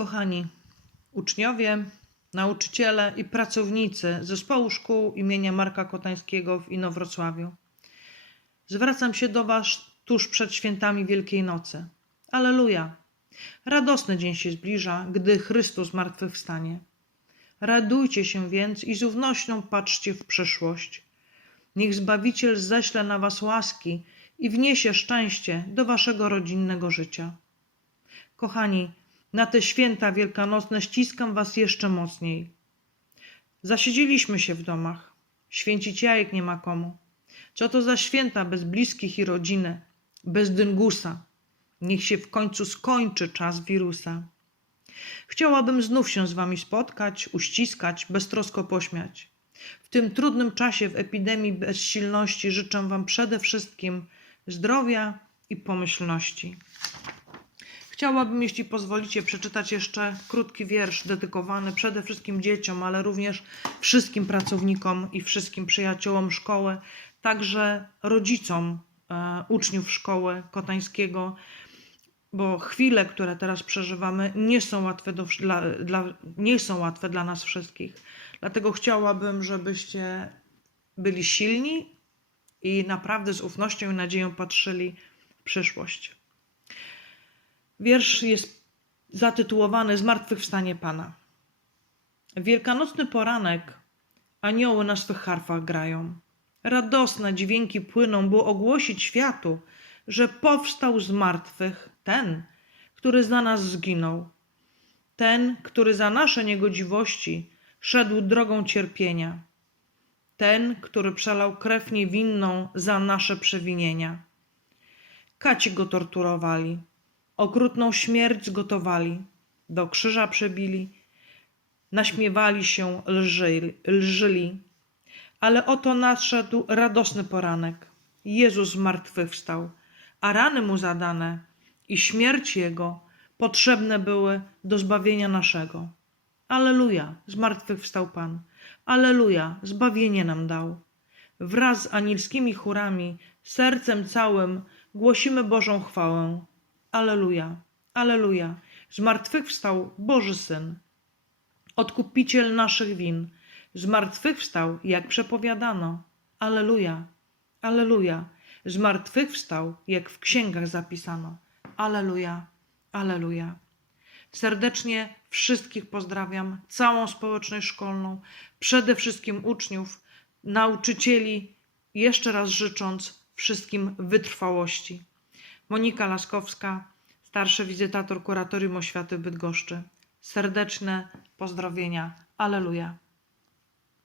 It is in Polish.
Kochani uczniowie, nauczyciele i pracownicy Zespołu Szkół imienia Marka Kotańskiego w Inowrocławiu. Zwracam się do Was tuż przed świętami Wielkiej Nocy. Aleluja! Radosny dzień się zbliża, gdy Chrystus zmartwychwstanie. Radujcie się więc i z ufnością patrzcie w przyszłość. Niech Zbawiciel ześle na Was łaski i wniesie szczęście do Waszego rodzinnego życia. Kochani, na te święta wielkanocne ściskam Was jeszcze mocniej. Zasiedzieliśmy się w domach. Święcić jajek nie ma komu. Co to za święta bez bliskich i rodziny, bez dyngusa? Niech się w końcu skończy czas wirusa. Chciałabym znów się z Wami spotkać, uściskać, beztrosko pośmiać. W tym trudnym czasie w epidemii bezsilności życzę Wam przede wszystkim zdrowia i pomyślności. Chciałabym, jeśli pozwolicie, przeczytać jeszcze krótki wiersz dedykowany przede wszystkim dzieciom, ale również wszystkim pracownikom i wszystkim przyjaciołom szkoły, także rodzicom e, uczniów szkoły Kotańskiego, bo chwile, które teraz przeżywamy, nie są łatwe, do, dla, dla, nie są łatwe dla nas wszystkich. Dlatego chciałabym, żebyście byli silni i naprawdę z ufnością i nadzieją patrzyli w przyszłość. Wiersz jest zatytułowany Zmartwychwstanie Pana. Wielkanocny poranek anioły na swych harfach grają. Radosne dźwięki płyną, by ogłosić światu, że powstał z martwych ten, który za nas zginął. Ten, który za nasze niegodziwości szedł drogą cierpienia. Ten, który przelał krew niewinną za nasze przewinienia. Kaci go torturowali okrutną śmierć zgotowali, do krzyża przebili, naśmiewali się, lżyli, lżyli. Ale oto nadszedł radosny poranek. Jezus zmartwychwstał, a rany mu zadane i śmierć jego potrzebne były do zbawienia naszego. Aleluja, zmartwychwstał Pan. Aleluja, zbawienie nam dał. Wraz z anielskimi chórami, sercem całym głosimy Bożą chwałę. Aleluja, aleluja. Zmartwychwstał Boży Syn, odkupiciel naszych win. Zmartwychwstał, jak przepowiadano. Aleluja, aleluja. Zmartwychwstał, jak w księgach zapisano. Aleluja, aleluja. Serdecznie wszystkich pozdrawiam, całą społeczność szkolną, przede wszystkim uczniów, nauczycieli, jeszcze raz życząc wszystkim wytrwałości. Monika Laskowska, starszy wizytator Kuratorium Oświaty Bydgoszczy. Serdeczne pozdrowienia. Aleluja.